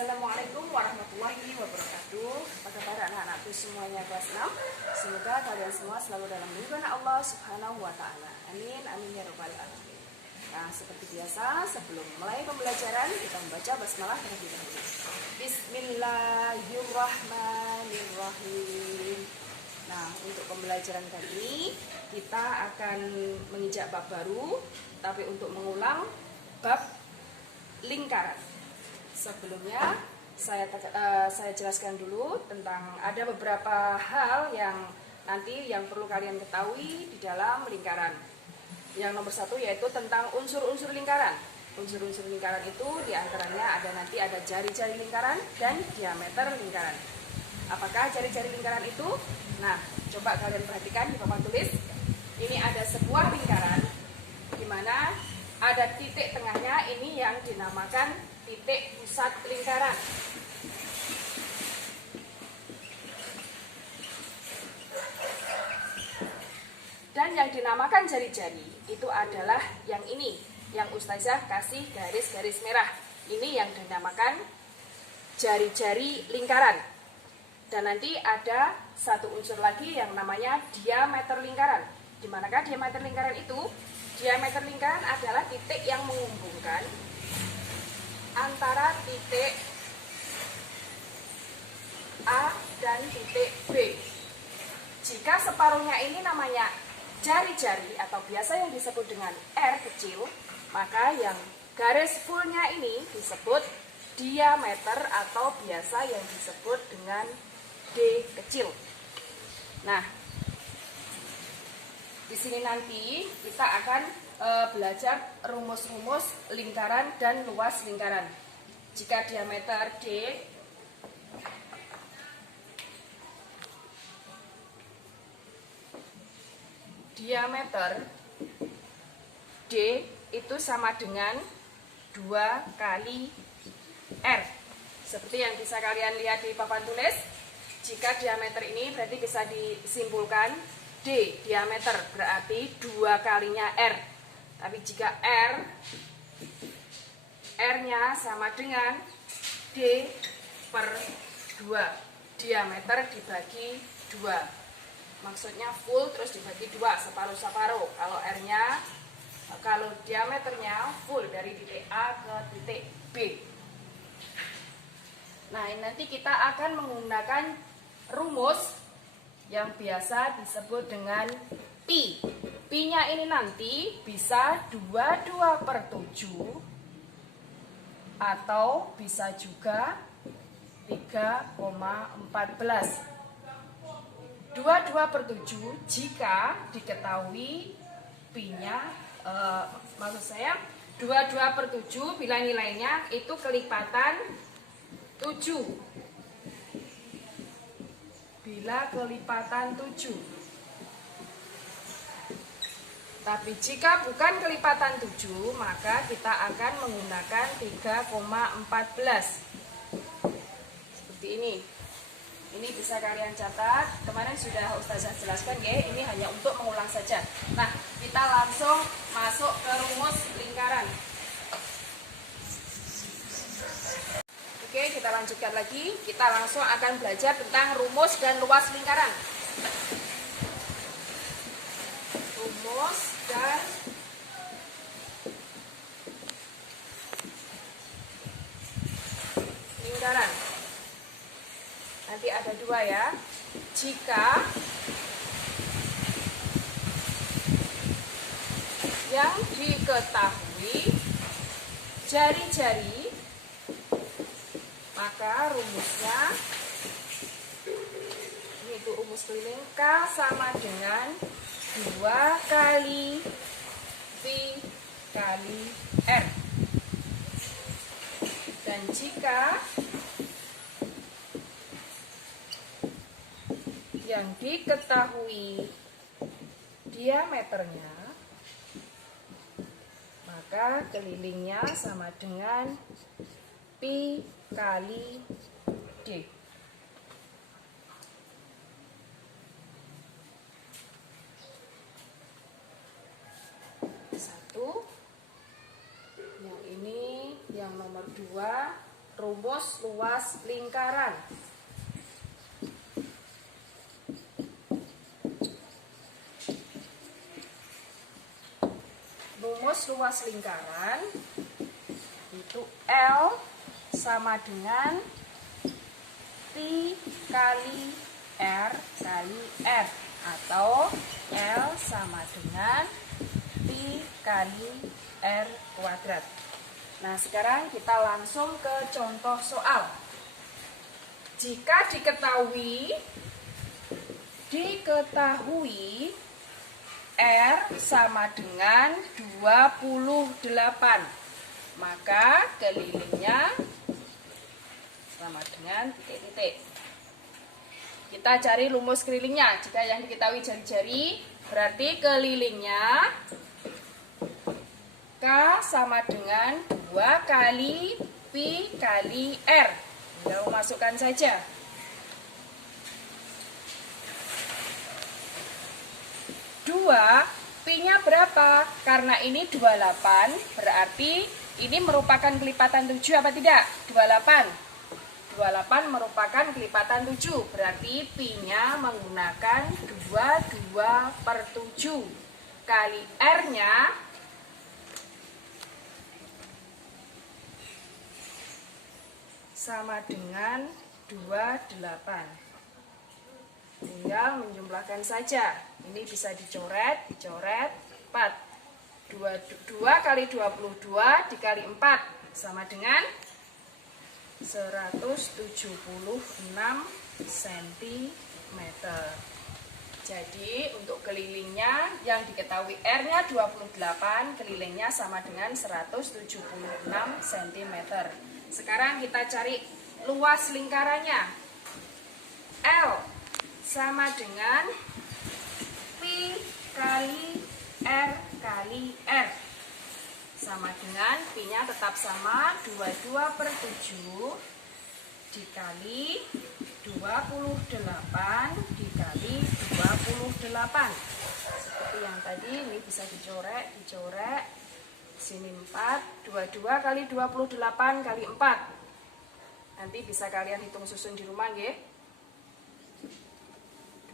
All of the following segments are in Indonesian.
Assalamualaikum warahmatullahi wabarakatuh. Apa kabar anak-anakku semuanya kelas 6? Semoga kalian semua selalu dalam lindungan Allah Subhanahu wa taala. Amin amin ya rabbal alamin. Nah, seperti biasa sebelum mulai pembelajaran kita membaca basmalah terlebih dahulu. Bismillahirrahmanirrahim. Nah, untuk pembelajaran kali ini kita akan menginjak bab baru, tapi untuk mengulang bab lingkaran. Sebelumnya saya jelaskan dulu tentang ada beberapa hal yang nanti yang perlu kalian ketahui di dalam lingkaran. Yang nomor satu yaitu tentang unsur-unsur lingkaran. Unsur-unsur lingkaran itu diantaranya ada jari-jari lingkaran dan diameter lingkaran. Apakah jari-jari lingkaran itu? Nah, coba kalian perhatikan di papan tulis. Ini ada sebuah lingkaran di mana ada titik tengahnya, ini yang dinamakan titik pusat lingkaran. Dan yang dinamakan jari-jari itu adalah yang ini, yang Ustazah kasih garis-garis merah. Ini yang dinamakan jari-jari lingkaran. Dan nanti ada satu unsur lagi yang namanya diameter lingkaran. Di manakah diameter lingkaran itu? Diameter lingkaran adalah titik yang menghubungkan antara titik A dan titik B. Jika separuhnya ini namanya jari-jari atau biasa yang disebut dengan R kecil, maka yang garis fullnya ini disebut diameter atau biasa yang disebut dengan D kecil. Nah, di sini nanti kita akan belajar rumus-rumus lingkaran dan luas lingkaran. Jika diameter D itu sama dengan 2 kali R. Seperti yang bisa kalian lihat di papan tulis, jika diameter ini berarti bisa disimpulkan D diameter berarti 2 kalinya R. Tapi jika R-nya sama dengan D per 2, diameter dibagi 2. Maksudnya full terus dibagi 2, separuh-separuh. Kalau diameternya full dari titik A ke titik B. Nah, nanti kita akan menggunakan rumus yang biasa disebut dengan pi. Pi-nya ini nanti bisa 22/7 atau bisa juga 3,14. 22/7 jika diketahui pi-nya, maksud saya 22/7 bila nilainya itu kelipatan 7. Bila kelipatan 7. Tapi jika bukan kelipatan 7, maka kita akan menggunakan 3,14. Seperti ini. Ini bisa kalian catat. Kemarin sudah Ustazah jelaskan ya, ini hanya untuk mengulang saja. Nah, kita langsung masuk ke rumus lingkaran. Oke, kita lanjutkan lagi. Kita langsung akan belajar tentang rumus dan luas lingkaran. Rumus dan lingkaran. Nanti ada 2 ya. Jika yang diketahui jari-jari, maka rumusnya ini itu rumus keliling, K sama dengan 2 kali Pi kali R. Dan jika yang diketahui diameternya, maka kelilingnya sama dengan Pi kali D. Satu. Yang ini yang nomor 2, rumus luas lingkaran. Rumus luas lingkaran itu L sama dengan Pi kali R kali R, atau L sama dengan Pi kali R kuadrat. Nah, sekarang kita langsung ke contoh soal. Jika diketahui R sama dengan 28, maka kelilingnya sama dengan titik-titik. Kita cari rumus kelilingnya. Jika yang diketahui jari-jari, berarti kelilingnya K sama dengan 2 kali Pi kali R. Tinggal masukkan saja. 2, Pi-nya berapa? Karena ini 28, berarti ini merupakan kelipatan 7 apa tidak? 28 merupakan kelipatan 7, berarti Pi-nya menggunakan 2/7 kali R-nya sama dengan 28. Tinggal menjumlahkan saja. Ini bisa dicoret 4. 2 kali 22 dikali 4 sama dengan 176 cm. Jadi untuk kelilingnya yang diketahui R-nya 28, kelilingnya sama dengan 176 cm. Sekarang kita cari luas lingkarannya. L sama dengan Pi kali R kali R. Sama dengan Pi-nya tetap sama 22/7 dikali 28 dikali 28. Seperti yang tadi, ini bisa dicoret. Sini 4, 22 kali 28 kali 4. Nanti bisa kalian hitung susun di rumah nggih.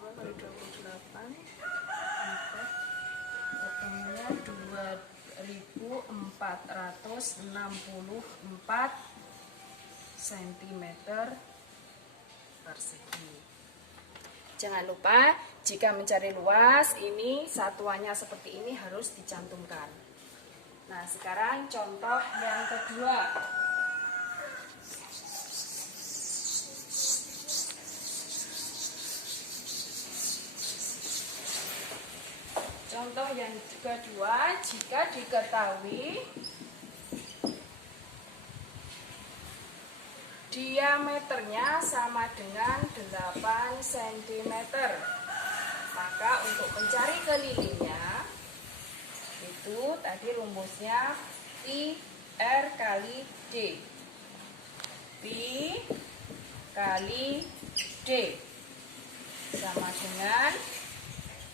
2 kali 28 4, totalnya 2464 cm persegi. Jangan lupa jika mencari luas ini satuannya seperti ini harus dicantumkan. Nah, sekarang contoh yang kedua. Contoh yang kedua, jika diketahui diameternya sama dengan 8 cm, maka untuk mencari kelilingnya itu tadi rumusnya Pi R kali D. Pi kali D sama dengan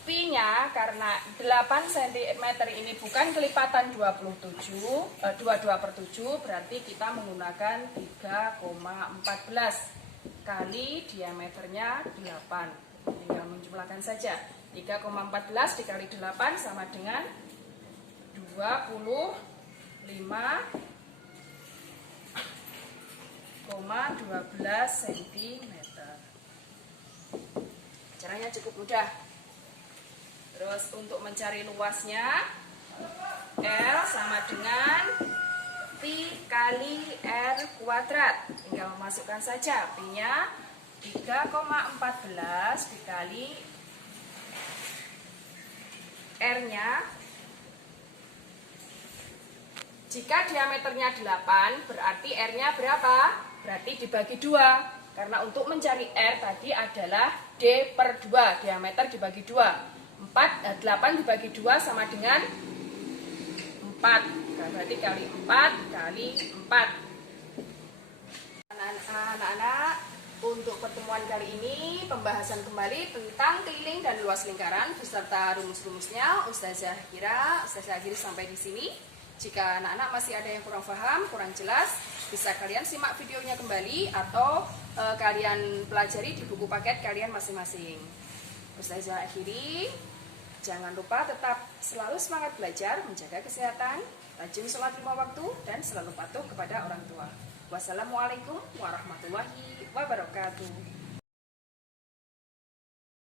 Pi-nya, karena 8 cm ini bukan kelipatan 22/7, berarti kita menggunakan 3,14 kali diameternya 8. Tinggal menjumlahkan saja. 3,14 dikali 8 sama dengan 25,12 cm. Caranya cukup mudah. Terus untuk mencari luasnya, L sama dengan Pi kali R kuadrat. Tinggal memasukkan saja. Pi-nya 3,14 dikali R-nya. Jika diameternya 8, berarti R-nya berapa? Berarti dibagi 2. Karena untuk mencari R tadi adalah D/2. Diameter dibagi 2. 8 dibagi 2 sama dengan 4. Berarti kali 4 kali 4. Anak-anak, untuk pertemuan kali ini pembahasan kembali tentang keliling dan luas lingkaran beserta rumus-rumusnya. Ustazah Agiri sampai di sini. Jika anak-anak masih ada yang kurang paham, kurang jelas, bisa kalian simak videonya kembali atau kalian pelajari di buku paket kalian masing-masing. Ustazah akhiri, jangan lupa tetap selalu semangat belajar, menjaga kesehatan, rajin sholat 5 waktu, dan selalu patuh kepada orang tua. Wassalamualaikum warahmatullahi wabarakatuh.